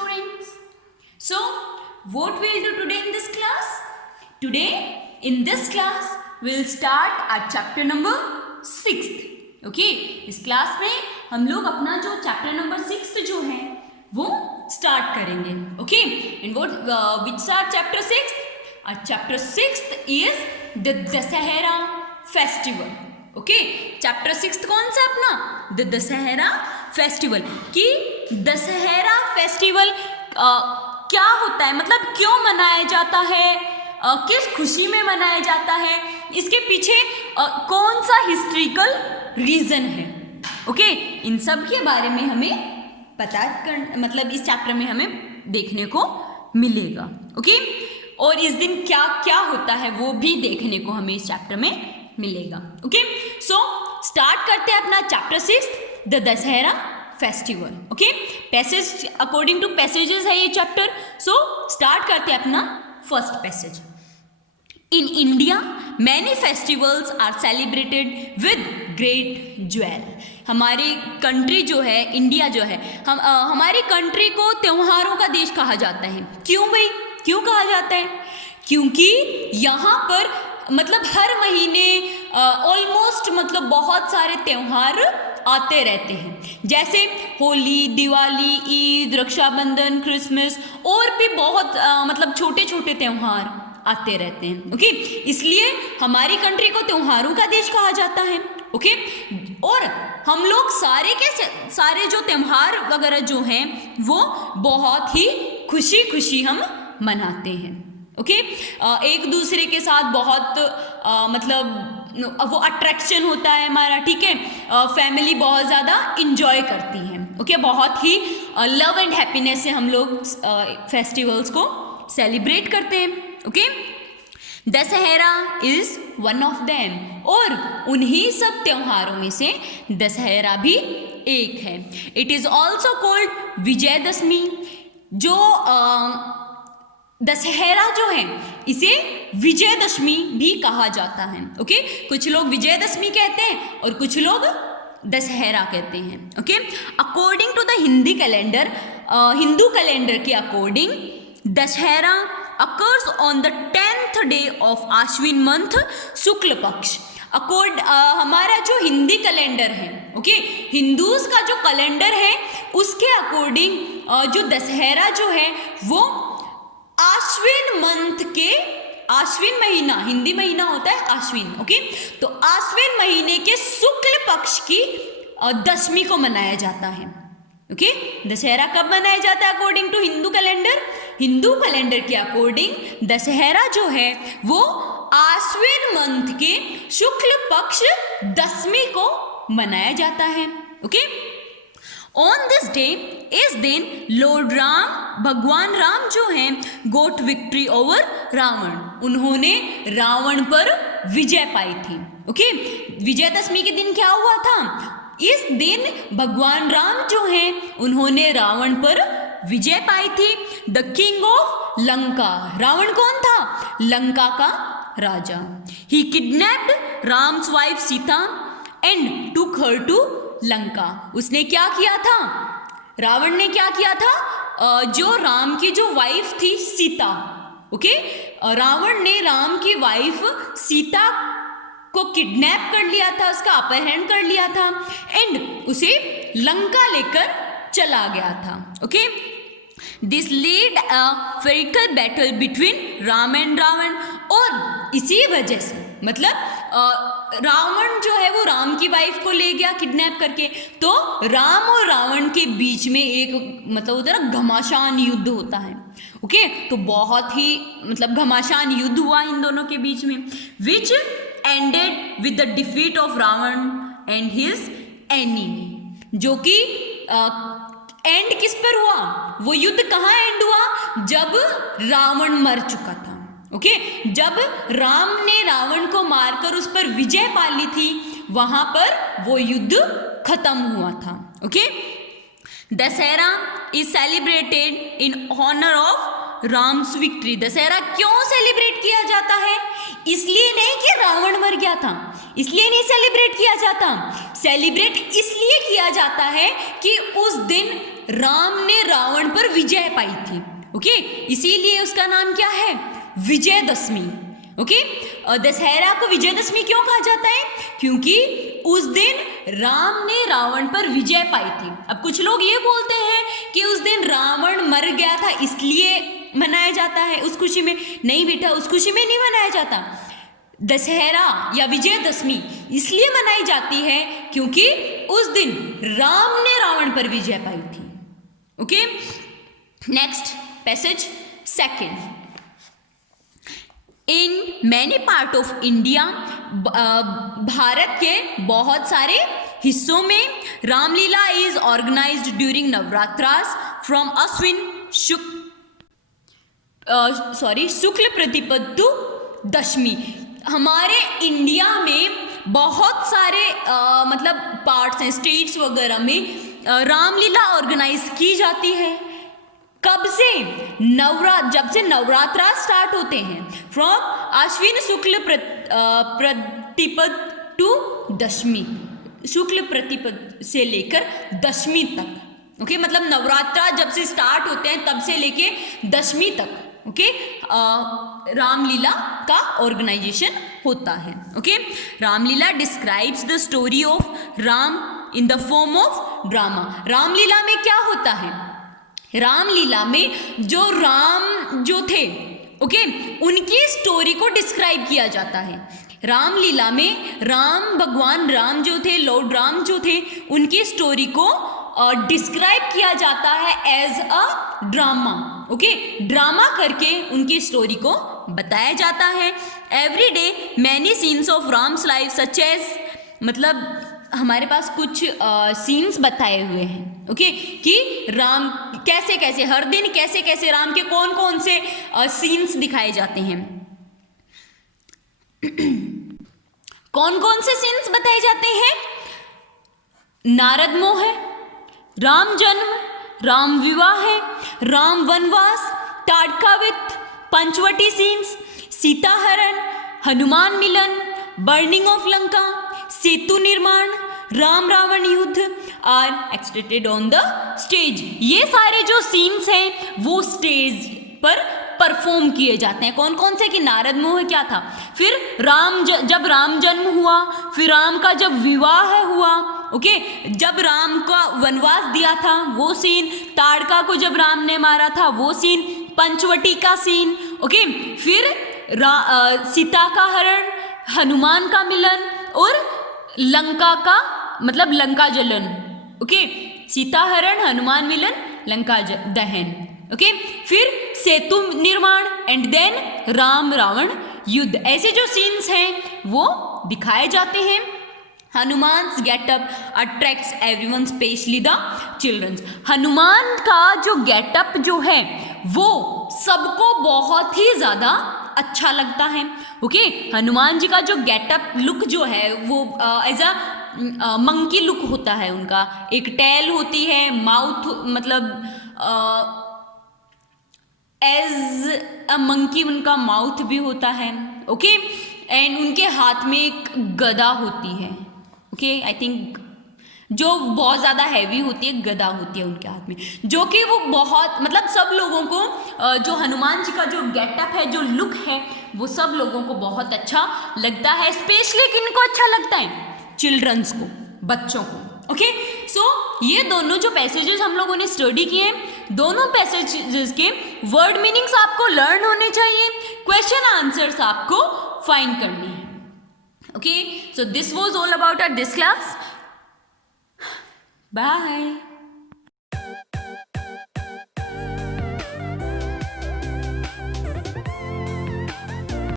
students. So, what we'll do today in this class? Today, in this class, we'll start our chapter number 6th. Okay? इस class में हम लोग अपना जो chapter number 6 जो है वो स्टार्ट करेंगे. Okay? And which are chapter 6? Our chapter 6th is the Dasahara festival. Okay chapter 6 कौन सा अपना? The Dussehra festival. कि दशहरा फेस्टिवल क्या होता है, मतलब क्यों मनाया जाता है, किस खुशी में मनाया जाता है, इसके पीछे कौन सा हिस्ट्रिकल रीजन है. ओके इन सब के बारे में हमें पता कर, मतलब इस चैप्टर में हमें देखने को मिलेगा. ओके और इस दिन क्या क्या होता है वो भी देखने को हमें इस चैप्टर में मिलेगा. ओके सो स्टार्ट करते हैं अपना chapter 6 the Dussehra festival. Okay passage according to passages है ये चैप्टर. सो स्टार्ट करते हैं अपना first passage. In India many festivals are celebrated with great zeal. हमारी कंट्री जो है, इंडिया जो है, हमारी कंट्री को त्योहारों का देश कहा जाता है. क्यों भाई, क्यों कहा जाता है? क्योंकि यहाँ पर मतलब हर महीने ऑलमोस्ट मतलब बहुत सारे त्यौहार आते रहते हैं. जैसे होली, दिवाली, ईद, रक्षाबंधन, क्रिसमस और भी बहुत मतलब छोटे छोटे त्यौहार आते रहते हैं. ओके इसलिए हमारी कंट्री को त्योहारों का देश कहा जाता है. ओके और हम लोग सारे जो त्यौहार वगैरह जो हैं वो बहुत ही खुशी खुशी हम मनाते हैं. ओके एक दूसरे के साथ बहुत मतलब वो अट्रैक्शन होता है हमारा. ठीक है फैमिली बहुत ज़्यादा इंजॉय करती है. ओके बहुत ही लव एंड हैप्पीनेस से हम लोग फेस्टिवल्स को सेलिब्रेट करते हैं. Okay Dussehra is one of them और उन्हीं सब त्योहारों में से दशहरा भी एक है. It is also called Vijayadashami. जो दशहरा जो है इसे विजयदशमी भी कहा जाता है. ओके कुछ लोग विजयदशमी कहते हैं और कुछ लोग दशहरा कहते हैं. Okay according to the Hindi calendar, Hindu calendar के according Dussehra occurs on the 10th day of Ashwin month Shukla Paksha. हमारा जो हिंदी कैलेंडर है, ओके हिंदूज का जो कैलेंडर है उसके अकॉर्डिंग जो दशहरा जो है वो आश्विन मंथ के, आश्विन महीना, हिंदी महीना होता है आश्विन. ओके तो आश्विन महीने के शुक्ल पक्ष की दशमी को मनाया जाता है. ओके दशहरा कब मनाया जाता है according to Hindu calendar? Hindu calendar के अकॉर्डिंग दशहरा जो है वो आश्विन मंथ के शुक्ल पक्ष दशमी को मनाया जाता है. ओके ऑन दिस डे इस दिन लॉर्ड राम, भगवान राम जो हैं गोट विक्ट्री ओवर रावण. उन्होंने रावण पर विजय पाई थी. ओके विजयदशमी के दिन क्या हुआ था? इस दिन भगवान राम जो हैं उन्होंने रावण पर विजय पाई थी. The king of Lanka. Ravana कौन था? लंका का राजा. He kidnapped Ram's wife Sita and took her to Lanka. उसने क्या किया था? रावण ने क्या किया था? जो राम की जो वाइफ थी सीता, ओके रावण ने राम की वाइफ सीता को किडनैप कर लिया था, उसका अपहरण कर लिया था एंड उसे लंका लेकर चला गया था. Okay this lead a physical battle between Ram and Ravan. और इसी वजह से मतलब रावण जो है वो राम की वाइफ को ले गया किडनैप करके, तो राम और रावण के बीच में एक मतलब उधर घमासान युद्ध होता है. ओके तो बहुत ही मतलब घमासान युद्ध हुआ इन दोनों के बीच में, which ended with the defeat of Ravan and his enemy. जो कि एंड किस पर हुआ? वो युद्ध कहाँ एंड हुआ? जब रावण मर चुका था. ओके जब राम ने रावण को मारकर उस पर विजय पा ली थी वहां पर वो युद्ध खत्म हुआ था. Okay Dussehra is celebrated in honour of Ram's victory. Dussehra क्यों सेलिब्रेट किया जाता है? इसलिए नहीं कि रावण मर गया था, इसलिए नहीं सेलिब्रेट किया जाता. सेलिब्रेट इसलिए किया जाता है कि उस दिन राम ने रावण पर विजय पाई थी। ओके, इसीलिए उसका नाम क्या है? विजयदशमी। ओके, दशहरा को विजयदशमी क्यों कहा जाता है? क्योंकि उस दिन राम ने रावण पर विजय पाई थी। अब कुछ लोग ये बोलते हैं कि उस दिन रावण मर गया था इसलिए मनाया जाता है उस खुशी में। नहीं बेटा, उस खुशी में नहीं मनाया जाता। दशहरा या विजयदशमी इसलिए मनाई जाती है क्योंकि उस दिन राम ने रावण पर विजय पाई थी। Okay, next passage second. In many part of India, Bharat के बहुत सारे हिस्सों में Ramlila is organised during Navratras from Ashwin Shukla Pratipad to Dashami. हमारे इंडिया में बहुत सारे मतलब पार्ट्स हैं, स्टेट्स वगैरह में रामलीला ऑर्गेनाइज की जाती है। कब से? जब से नवरात्रा स्टार्ट होते हैं, फ्रॉम अश्विन शुक्ल प्रतिपद टू दशमी, शुक्ल प्रतिपद से लेकर दशमी तक। ओके, मतलब नवरात्रा जब से स्टार्ट होते हैं तब से लेके दशमी तक ओके रामलीला का ऑर्गेनाइजेशन होता है। Okay, Ramlila describes the story of Ram in the form of drama. Ramlila में क्या होता है? रामलीला में जो राम जो थे ओके उनकी स्टोरी को डिस्क्राइब किया जाता है। रामलीला में राम भगवान राम जो थे, लॉर्ड राम जो थे, उनकी स्टोरी को डिस्क्राइब किया जाता है as a drama. Okay, drama करके उनकी स्टोरी को बताया जाता है। Every day many scenes of Ram's life such as, मतलब हमारे पास कुछ सीन्स बताए हुए हैं ओके कि राम कैसे कैसे हर दिन कैसे कैसे राम के कौन कौन से सीन्स दिखाए जाते हैं। कौन कौन से सीन्स बताए जाते हैं? नारद मोह है, राम जन्म, राम विवाह है, राम वनवास, ताड़कावित, पंचवटी सीन्स, सीता हरण, हनुमान मिलन, बर्निंग ऑफ लंका, सेतु निर्माण, राम रावण युद्ध आर एक्सटेटेड ऑन द स्टेज। ये सारे जो सीन्स हैं वो स्टेज पर परफॉर्म किए जाते हैं। कौन कौन से? कि नारद मोह क्या था, फिर जब राम जन्म हुआ, फिर राम का जब विवाह हुआ ओके जब राम का वनवास दिया था वो सीन, ताड़का को जब राम ने मारा था वो सीन, पंचवटी का सीन ओके फिर सीता का हरण, हनुमान का मिलन और लंका का मतलब लंका जलन ओके सीता हरण, हनुमान मिलन, लंका दहन ओके फिर सेतु निर्माण एंड देन राम रावण युद्ध। ऐसे जो सीन्स हैं वो दिखाए जाते हैं। Hanuman's getup attracts everyone specially the childrens. Hanuman का जो गेटअप जो है वो सबको बहुत ही ज़्यादा अच्छा लगता है ओके हनुमान जी का जो गेटअप लुक जो है वो एज अ मंकी लुक होता है। उनका एक टेल होती है, माउथ मतलब एज अ मंकी उनका माउथ भी होता है ओके एंड उनके हाथ में एक गदा होती है ओके आई थिंक जो बहुत ज़्यादा हैवी होती है, गदा होती है उनके हाथ में, जो कि वो बहुत मतलब सब लोगों को जो हनुमान जी का जो गेटअप है, जो लुक है वो सब लोगों को बहुत अच्छा लगता है। स्पेशली किनको अच्छा लगता है? चिल्ड्रंस को, बच्चों को ओके सो ये दोनों जो पैसेजेस हम लोगों ने स्टडी किए हैं, दोनों पैसेजेस के वर्ड मीनिंग्स आपको लर्न होने चाहिए, क्वेश्चन आंसर्स आपको फाइंड करने हैं okay so this was all about this class. Bye.